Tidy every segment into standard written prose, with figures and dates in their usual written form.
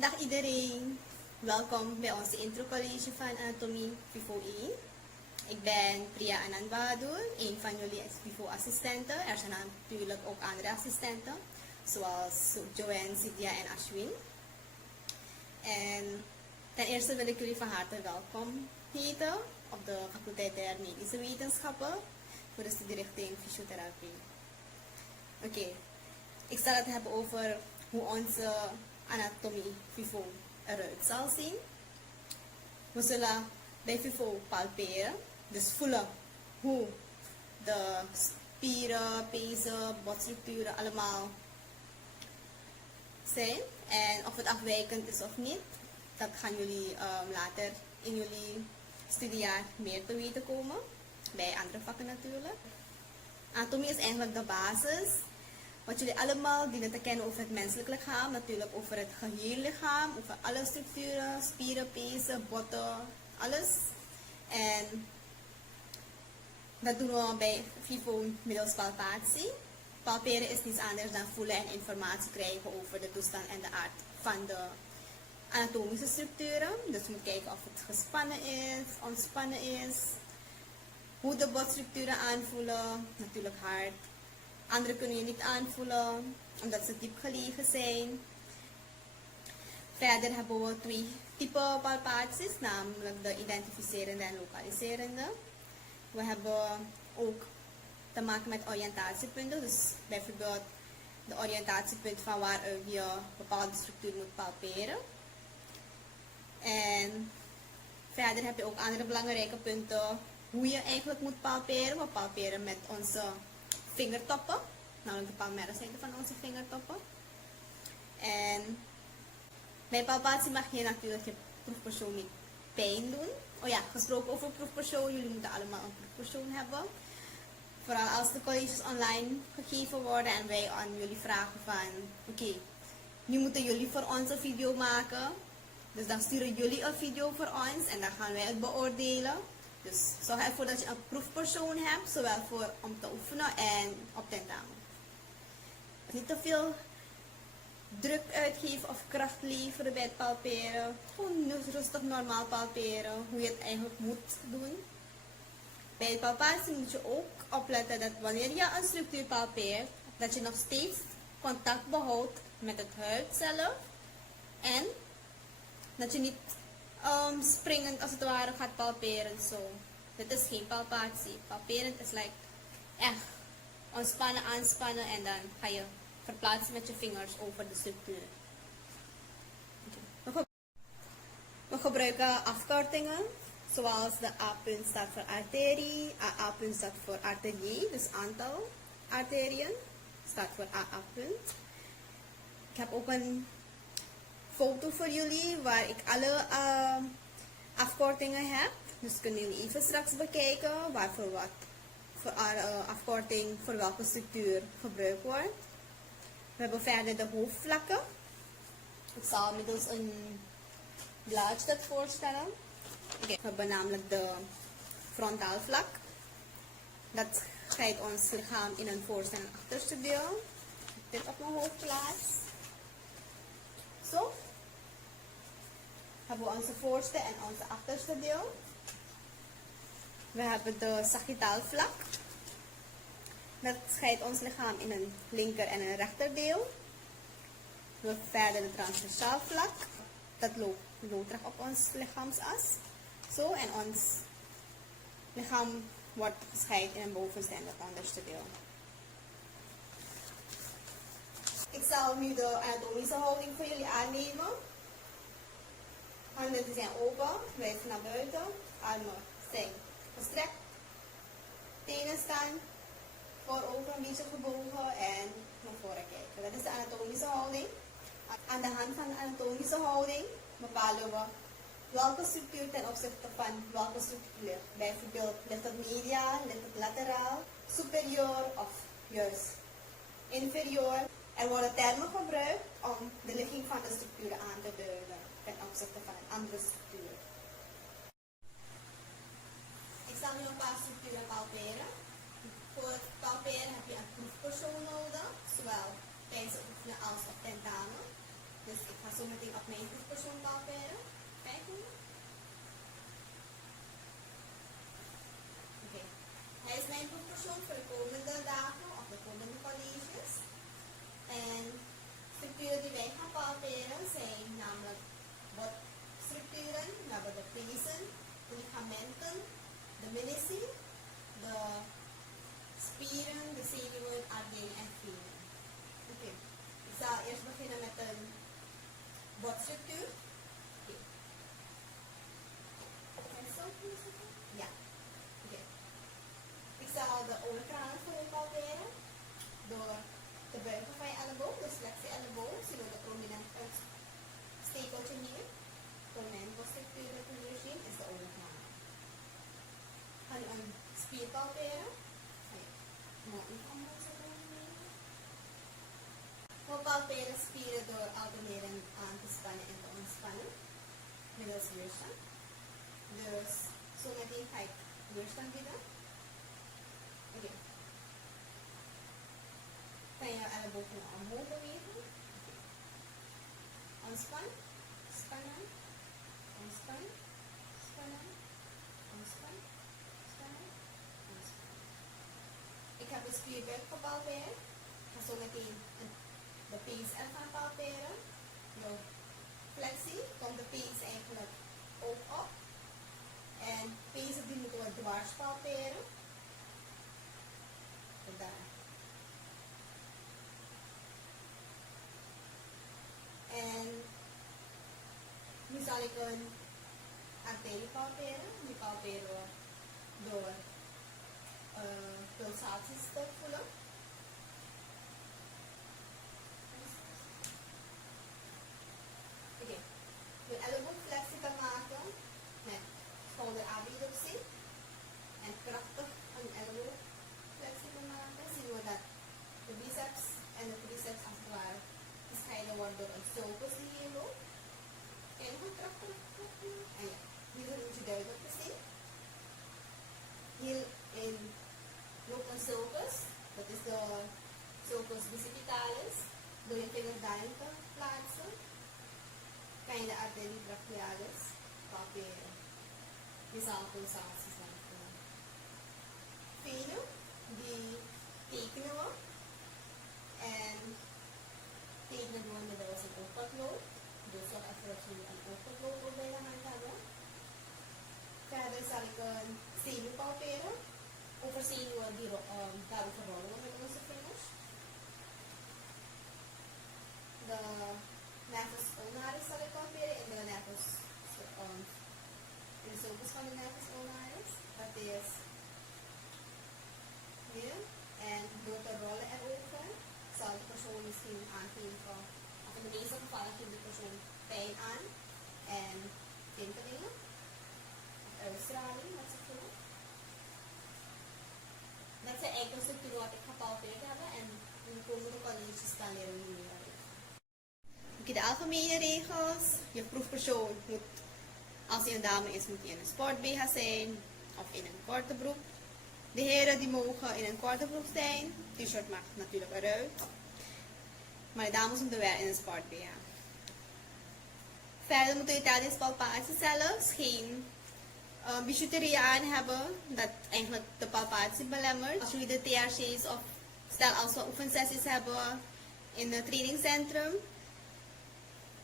Dag iedereen, welkom bij onze introcollege van Anatomie FIFO 1. Ik ben Priya Anandbadur, een van jullie FIFO-assistenten. Er zijn natuurlijk ook andere assistenten, zoals Joanne, Cynthia en Ashwin. En ten eerste wil ik jullie van harte welkom heten op de faculteit der medische wetenschappen voor de studierichting fysiotherapie. Oké, ik zal het hebben over hoe onze anatomie FIFO eruit zal zien. We zullen bij FIFO palperen, dus voelen hoe de spieren, pezen, botstructuren allemaal zijn en of het afwijkend is of niet. Dat gaan jullie later in jullie studiejaar meer te weten komen, bij andere vakken natuurlijk. Anatomie is eigenlijk de basis. Wat jullie allemaal dienen te kennen over het menselijk lichaam, natuurlijk over het geheel lichaam, over alle structuren, spieren, pezen, botten, alles. En dat doen we bij FIFO middels palpatie. Palperen is niets anders dan voelen en informatie krijgen over de toestand en de aard van de anatomische structuren. Dus je moet kijken of het gespannen is, ontspannen is, hoe de botstructuren aanvoelen, natuurlijk hard. Andere kunnen je niet aanvoelen, omdat ze diep gelegen zijn. Verder hebben we twee typen palpaties, namelijk de identificerende en lokaliserende. We hebben ook te maken met oriëntatiepunten, dus bijvoorbeeld de oriëntatiepunt van waaruit je bepaalde structuur moet palperen. En verder heb je ook andere belangrijke punten, hoe je eigenlijk moet palperen. We palperen met onze vingertoppen, namelijk de palmaire van onze vingertoppen. En bij palpatie mag je natuurlijk je proefpersoon niet pijn doen. Oh ja, gesproken over proefpersoon, jullie moeten allemaal een proefpersoon hebben. Vooral als de colleges online gegeven worden en wij aan jullie vragen van oké, nu moeten jullie voor ons een video maken. Dus dan sturen jullie een video voor ons en dan gaan wij het beoordelen. Dus zorg ervoor dat je een proefpersoon hebt, zowel om te oefenen en op tentamen. Niet te veel druk uitgeven of kracht leveren bij het palperen. Gewoon rustig normaal palperen, hoe je het eigenlijk moet doen. Bij het palpatie moet je ook opletten dat wanneer je een structuur palpeert, dat je nog steeds contact behoudt met het huid zelf. En dat je niet springend als het ware gaat palperen. Zo. Dit is geen palpatie. Palperend is echt ontspannen, aanspannen en dan ga je verplaatsen met je vingers over de structuur. We gebruiken afkortingen, zoals de A-punt staat voor arterie, AA-punt staat voor arterie, dus aantal arteriën, staat voor AA-punt. Ik heb ook een foto voor jullie waar ik alle afkortingen heb. Dus kunnen jullie even straks bekijken waarvoor wat voor afkorting voor welke structuur gebruikt wordt. We hebben verder de hoofdvlakken. Ik zal middels een blaadje dat voorstellen. We hebben namelijk de frontaal vlak. Dat scheidt ons lichaam in een voorste en achterste deel. Dit op mijn hoofd plaats. Zo. Hebben we onze voorste en onze achterste deel. We hebben de sagittaal vlak. Dat scheidt ons lichaam in een linker en een rechterdeel. We hebben verder de transversaal vlak. Dat loopt loodrecht op ons lichaamsas. Zo, en ons lichaam wordt gescheiden in een bovenste en het onderste deel. Ik zal nu de anatomische houding voor jullie aannemen. Handen zijn open, wijzen naar buiten, armen zijn gestrekt, tenen staan, voorover een beetje gebogen en naar voren kijken. Dat is de anatomische houding. Aan de hand van de anatomische houding bepalen we welke structuur ten opzichte van welke structuur ligt. Bijvoorbeeld ligt het mediaal, ligt het lateraal, superieur of juist inferieur. Er worden termen gebruikt om de ligging van de structuren aan te duiden ten opzichte van een andere structuur. Ik zal nu een paar structuren palperen. Voor het palperen heb je een proefpersoon nodig, zowel tijdens het oefenen als op tentamen. Dus ik ga zo meteen op mijn proefpersoon palperen. Kijk hoe. Oké. Hij is mijn proefpersoon voor de komende dagen of de komende colleges. En structuren die wij gaan palperen zijn namelijk botstructuren. We hebben de pezen, de ligamenten, de menisci, de spieren, de zenuwen, arteringen en venen. Oké. Ik zal eerst beginnen met een botstructuur. Oké. Ja. Oké. Ik zal de onderkranen voor je palperen door te buigen van je elleboog, dus flexie elleboog, zien we de prominent uitstekeltje hier. Prominent botstructuur dat we hier zien is de onderkraan. Ga nu een spier palperen. We palperen spieren door alterneren aan te spannen en te ontspannen middels weerstand. Dus zo meteen ga ik weerstand bieden. Oké. Kan je elleboog omhoog bewegen? Okay. Ontspan, spannen, ontspan, spannen, ontspan, spannen, ontspan. Ik heb de spierbuik gepalpeerd. Ik ga zo meteen de pees ervan palperen. Door flexie komt de pees eigenlijk ook op. En pezen die moeten we dwars palperen. Daar. En nu zal ik een arterie palperen. Die palperen we door pulsaties te voelen. Oké. Je elleboogflexie te maken met schouderabductie en krachtig een elleboogflexie te maken, zien we dat de biceps en de triceps als het ware gescheiden worden door een sulcus die hier loopt. En hoe krachtig. En ja, hier moet je duidelijk te zien. Hierin loopt een sulcus, dat is de sulcus bicipitalis. Door je vinger daarin te plaatsen, kan je de arterie brachialis palperen. Je zal pulsaties laten. Venen, die tekenen we. En tekenen doen we middels een oogpotlood. Dus zorg even dat jullie een oogpotlood ook bij de hand hebben. Verder zal ik een zenuw palperen. Over zenuwen daarover rollen we met onze vingers. De nervus ulnaris zal ik palperen in de nervus in de sulcus van de nervus ulnaris. Dat is hier. En door te rollen erover zal de persoon misschien aangeven, of in de meeste gevallen geeft de persoon pijn aan en tintelingen of uitstraling, wat ze voelen. Dat zijn eigenlijk structuren wat ik gepalpeerd heb en in de komende colleges kan leren we meer over. Oké, de algemene regels. Je proefpersoon moet, als hij een dame is, moet hij in een sport-BH zijn of in een korte broek. De heren die mogen in een korte broek zijn. T-shirt mag natuurlijk eruit. Maar de dames moeten wel in een sport-BH. Verder moeten je tijdens palpatie zelfs geen bijouterie aan hebben. Dat eigenlijk de palpatie belemmert. Als jullie de THC's of stel als we oefensessies hebben in het trainingscentrum.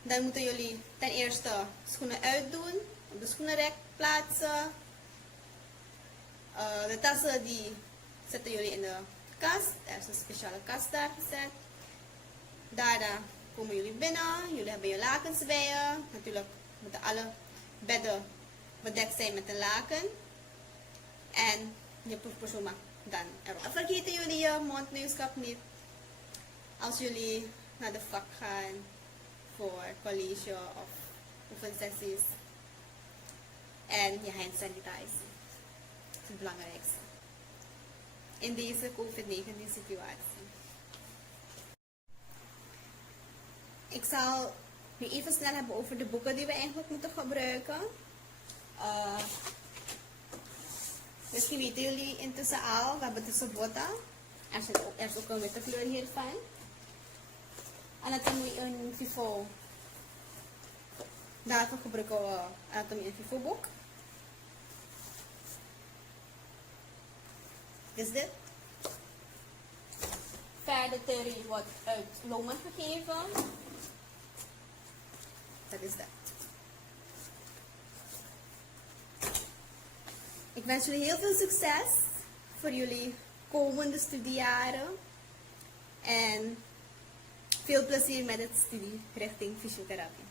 Dan moeten jullie ten eerste schoenen uitdoen. Op de schoenenrek plaatsen. De tassen die zetten jullie in de kast. Er is een speciale kast daar gezet. Daarna komen jullie binnen. Jullie hebben je lakens bij je. Natuurlijk moeten alle bedden bedekt zijn met een laken. En je proefpersoon mag dan erop. Vergeten jullie je mondneuskap niet als jullie naar de vak gaan voor college of oefensessies. En je hand sanitizer. Dat is het belangrijkste. In deze COVID-19 situatie. Ik zal nu even snel hebben over de boeken die we eigenlijk moeten gebruiken. Misschien weten jullie intussen al, we hebben de Sobota. Er is ook een witte kleur hiervan. Anatomie in Vivo Daarvoor gebruiken we anatomie en FIFO-boek. Is dit? Verder theorie wordt uit longen gegeven. Dat is dat. Ik wens jullie heel veel succes voor jullie komende studiejaren. En veel plezier met het studie richting fysiotherapie.